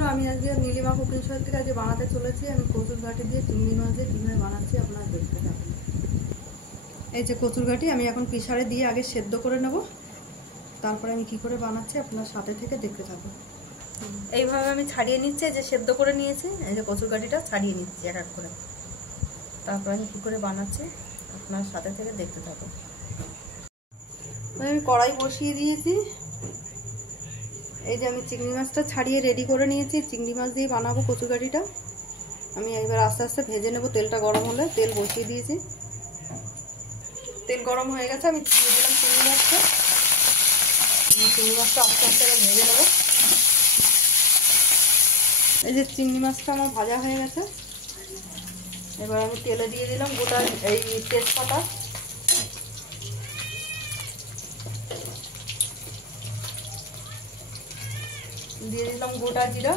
বন্ধুরা, আমি আজকে নীলিমা কুকিং শো থেকে আজকে বানাতে চলেছি। আমি কচুরঘাটি দিয়ে চিংড়ি মাছ দিয়ে কীভাবে বানাচ্ছি আপনারা দেখতে থাকুন। এই যে কচুরঘাটি আমি এখন প্রেসারে দিয়ে আগে সেদ্ধ করে নেব, তারপরে আমি কি করে বানাচ্ছি আপনার সাথে থেকে দেখতে থাকুন। এইভাবে আমি ছাড়িয়ে নিচ্ছি, যে সেদ্ধ করে নিয়েছি, এই যে কচুরঘাটিটা ছাড়িয়ে নিচ্ছি এক এক করে। তারপর আমি কী করে বানাচ্ছি আপনার সাথে থেকে দেখতে থাকুন। আমি কড়াই বসিয়ে দিয়েছি। এই যে আমি চিংড়ি মাছটা ছাড়িয়ে রেডি করে নিয়েছি, চিংড়ি মাছ দিয়ে বানাবো কচুরঘাটিটা। আমি এবার আস্তে আস্তে ভেজে নেব। তেলটা গরম হলে তেল বসিয়ে দিয়েছি, তেল গরম হয়ে গেছে। আমি দিয়ে দিলাম চিংড়ি মাছটা। চিংড়ি মাছটা আস্তে আস্তে এবার ভেজে নেব। এই যে চিংড়ি মাছটা আমার ভাজা হয়ে গেছে। এবার আমি তেলে দিয়ে দিলাম গোটা এই তেজপাতা, দিয়ে দিলাম গোটা জিরা,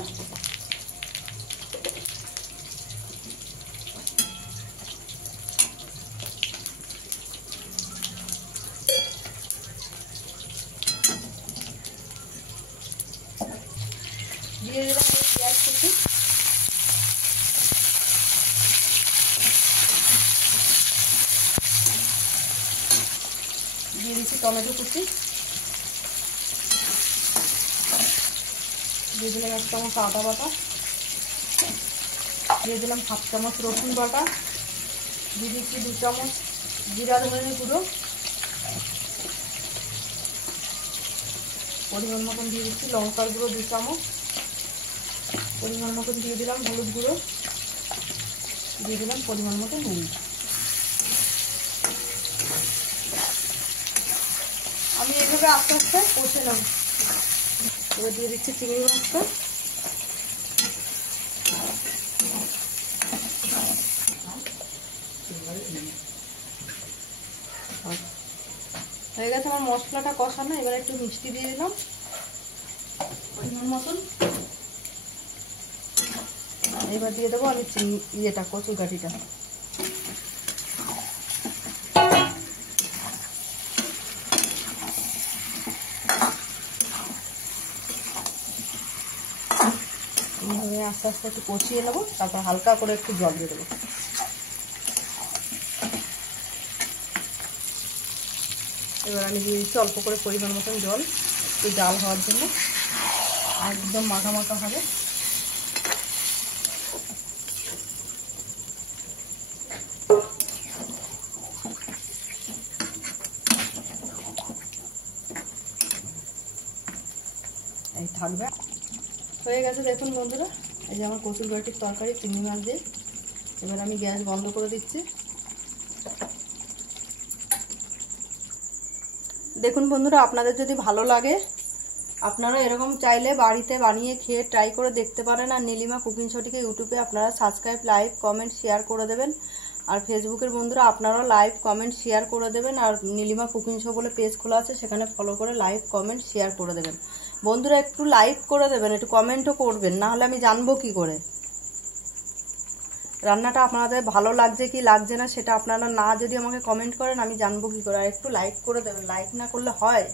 দিয়ে দিলাম পেঁয়াজ কুচি, দিয়ে দিচ্ছি টমেটো কুচি, দিয়ে দিলাম 1 চামচ আদা বাটা, দিয়ে দিলাম 1/2 চামচ রসুন বাটা, দিয়ে দিচ্ছি 2 চামচ জিরা ধনের গুঁড়ো, পরিমাণ মতন দিয়ে দিচ্ছি লঙ্কার গুঁড়ো 2 চামচ, পরিমাণ মতন দিয়ে দিলাম হলুদ গুঁড়ো, দিয়ে দিলাম পরিমাণ মতো নুন। আমি এইভাবে আস্তে আস্তে কষে নেব। এবার দিয়ে দিচ্ছি চিংড়ি মাছটা। হয়ে গেছে আমার মশলাটা কষানো। এবার একটু মিষ্টি দিয়ে দিলাম পরিমাণ মতন। এবার দিয়ে দেবো আমি কচুরঘাটিটা। এইভাবে আস্তে আস্তে একটু কষিয়ে নেবো, তারপর হালকা করে একটু জল দিয়ে দেবো। এবার আমি দিয়ে দিচ্ছি অল্প করে পরিমাণ মতন জল, একটু জাল হওয়ার জন্য, একদম মাখা মাখা হবে। এই থাকবে। হয়ে গেছে দেখুন বন্ধুরা, এই যে আমার কচুরঘাটির তরকারি চিংড়ি মাছ দিয়ে। এবার আমি গ্যাস বন্ধ করে দিচ্ছি। দেখুন বন্ধুরা, আপনাদের যদি ভালো লাগে আপনারা এরকম চাইলে বাড়িতে বানিয়ে খেয়ে ট্রাই করে দেখতে পারেন। আর নীলিমা কুকিং শোটিকে ইউটিউবে আপনারা সাবস্ক্রাইব, লাইক, কমেন্ট, শেয়ার করে দেবেন। আর ফেসবুকের বন্ধুরা আপনারাও লাইক, কমেন্ট, শেয়ার করে দেবেন। আর নীলিমা কুকিং শো বলে পেজ খোলা আছে, সেখানে ফলো করে লাইক, কমেন্ট, শেয়ার করে দেবেন। বন্ধুরা একটু লাইক করে দেবেন, একটু কমেন্টও করবেন, না হলে আমি জানবো কি করে রান্নাটা আপনাদের ভালো লাগছে কি লাগছে না, সেটা আপনারা না যদি আমাকে কমেন্ট করেন আমি জানবো কি করে। আর একটু লাইক করে দেবেন, লাইক না করলে হয়?